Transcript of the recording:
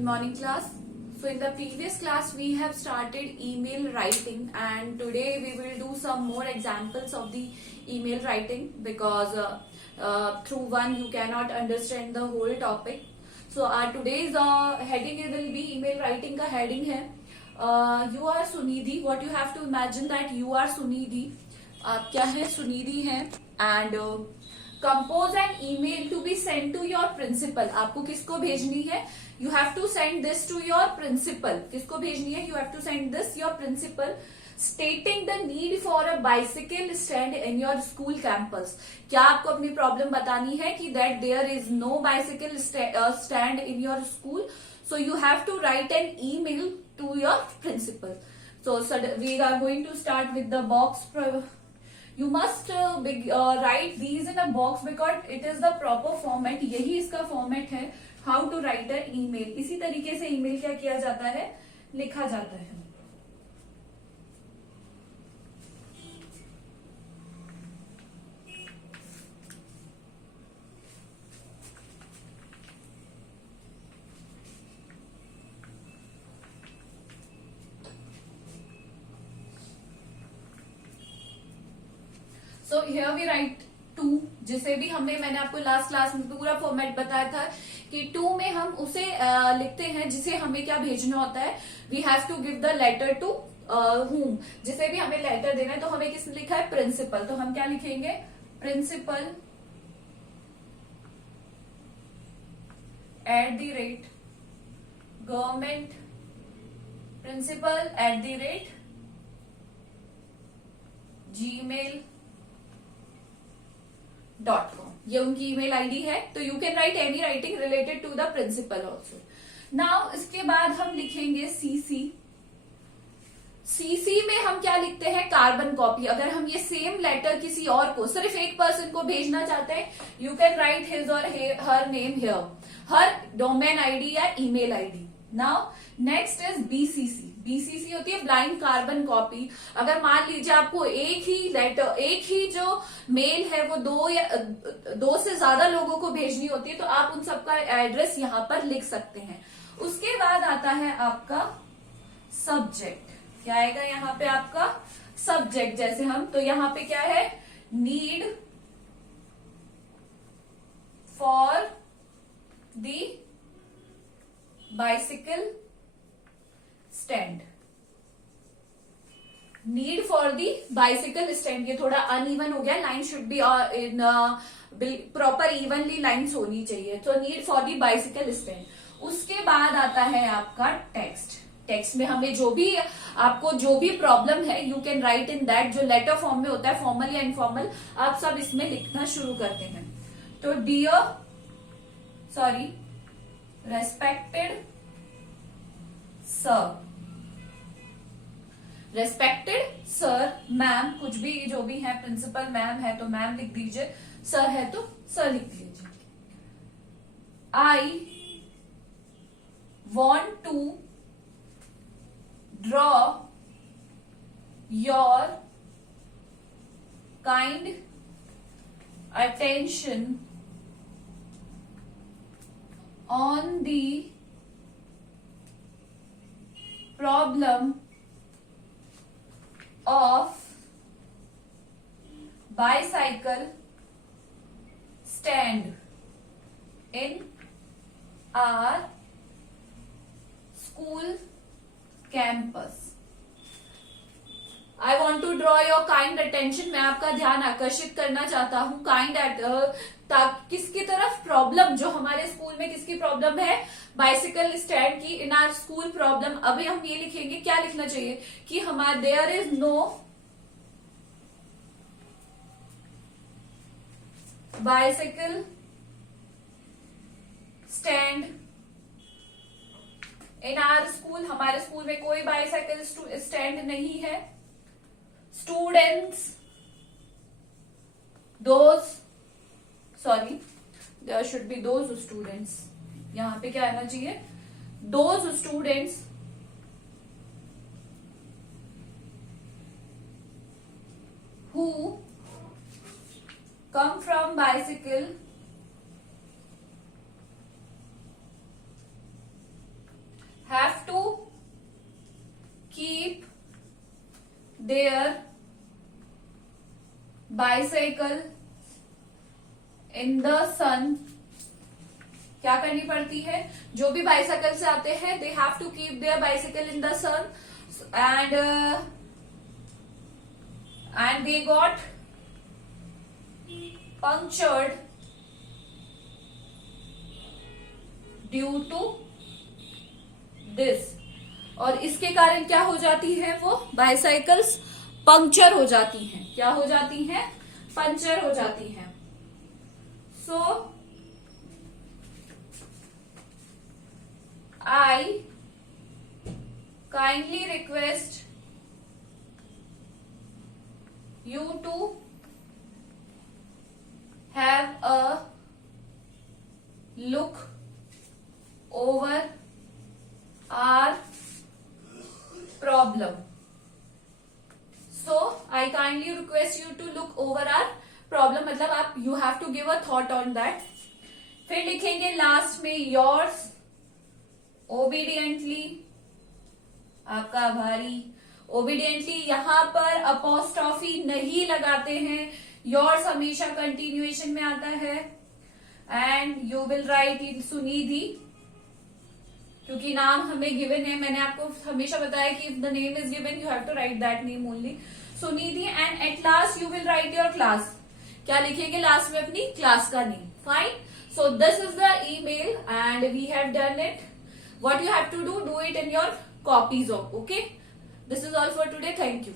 Good morning, class. So in the previous class we have started email writing, and today we will do some more examples of the email writing because through one you cannot understand the whole topic. So our today's heading will be email writing का heading है you are Sunidhi. What you have to imagine that you are Sunidhi. आप क्या है? सुनिधि हैं. And compose an email to be sent to your principal. आपको किसको भेजनी है? You have to send this to your principal. किसको भेजनी है? You have to send this your principal, stating the need for a bicycle stand in your school campus. क्या आपको अपनी प्रॉब्लम बतानी है कि that there is no bicycle stand in your school, so you have to write an email to your principal. So we are going to start with the box. You must write these in a box because it is the proper format. यही इसका format है. How to write an email. इसी तरीके से email क्या किया जाता है? लिखा जाता है. So here we write to, जिसे भी मैंने आपको लास्ट क्लास में पूरा फॉर्मेट बताया था कि टू में हम उसे लिखते हैं जिसे हमें क्या भेजना होता है. We have to give the letter to whom. जिसे भी हमें लेटर देना है तो हमें किसने लिखा है? प्रिंसिपल. तो हम क्या लिखेंगे? Principal @ government, principal @ gmail.com. ये उनकी ईमेल आईडी है. तो you can write any writing related to the principal also. Now इसके बाद हम लिखेंगे सीसी. सीसी में हम क्या लिखते हैं? Carbon copy. अगर हम ये सेम लेटर किसी और को, सिर्फ एक पर्सन को भेजना चाहते हैं, you can write his or her name here, her domain ID या email ID. Now next is BCC. BCC होती है ब्लाइंड कार्बन कॉपी. अगर मान लीजिए आपको एक ही लेटर, एक ही जो मेल है वो दो से ज्यादा लोगों को भेजनी होती है, तो आप उन सबका एड्रेस यहाँ पर लिख सकते हैं. उसके बाद आता है आपका सब्जेक्ट. क्या आएगा यहाँ पे? आपका सब्जेक्ट. जैसे हम, तो यहाँ पे क्या है? Need for the bicycle stand. Need for the bicycle stand. ये थोड़ा अनइवन हो गया. Line should be in proper evenly lines होनी चाहिए. तो need for the bicycle stand. उसके बाद आता है आपका टेक्स्ट. टेक्स्ट में हमें आपको जो भी प्रॉब्लम है, you can right in that. जो लेटर फॉर्म में होता है, फॉर्मल या इनफॉर्मल, आप सब इसमें लिखना शुरू करते हैं. तो respected sir, respected sir, ma'am, कुछ भी जो भी है, प्रिंसिपल मैम है तो मैम लिख दीजिए, सर है तो सर लिख दीजिए. I want to draw your kind attention on the problem of bicycle stand in our school campus. I want to draw your kind attention. मैं आपका ध्यान आकर्षित करना चाहता हूँ. काइंड किसकी तरफ? प्रॉब्लम. जो हमारे स्कूल में किसकी प्रॉब्लम है? बाइसिकल स्टैंड की. In our school problem. अभी हम ये लिखेंगे, क्या लिखना चाहिए कि हमारे there is no bicycle stand in our school. हमारे स्कूल में कोई बाइसाइकिल स्टैंड नहीं है. Students, there should be those students. यहां पे क्या आना चाहिए? those students who come from bicycle their bicycle in the sun. क्या करनी पड़ती है, जो भी बाइसाइकिल से आते हैं they have to keep their bicycle in the sun and they got punctured due to this. और इसके कारण क्या हो जाती है, वो बाइसाइकिल्स पंक्चर हो जाती हैं. क्या हो जाती हैं, पंक्चर हो जाती हैं. सो I kindly request you to have a look over our problem. So I kindly request you to look over our problem. मतलब आप you have to give a thought on that. फिर लिखेंगे लास्ट में yours obediently, आपका आभारी. Obediently यहां पर apostrophe नहीं लगाते हैं. योर्स हमेशा कंटिन्यूएशन में आता है. एंड यू विल राइट इन सुनिधि, क्योंकि नाम हमें गिवन है. मैंने आपको हमेशा बताया कि if the name is given you have to write that name only. Sunidhi. And at last you will write your class. क्या लिखेंगे लास्ट में, अपनी क्लास का name. Fine. So this is the email and we have done it. What you have to do it in your copies of. Okay. This is all for today. Thank you.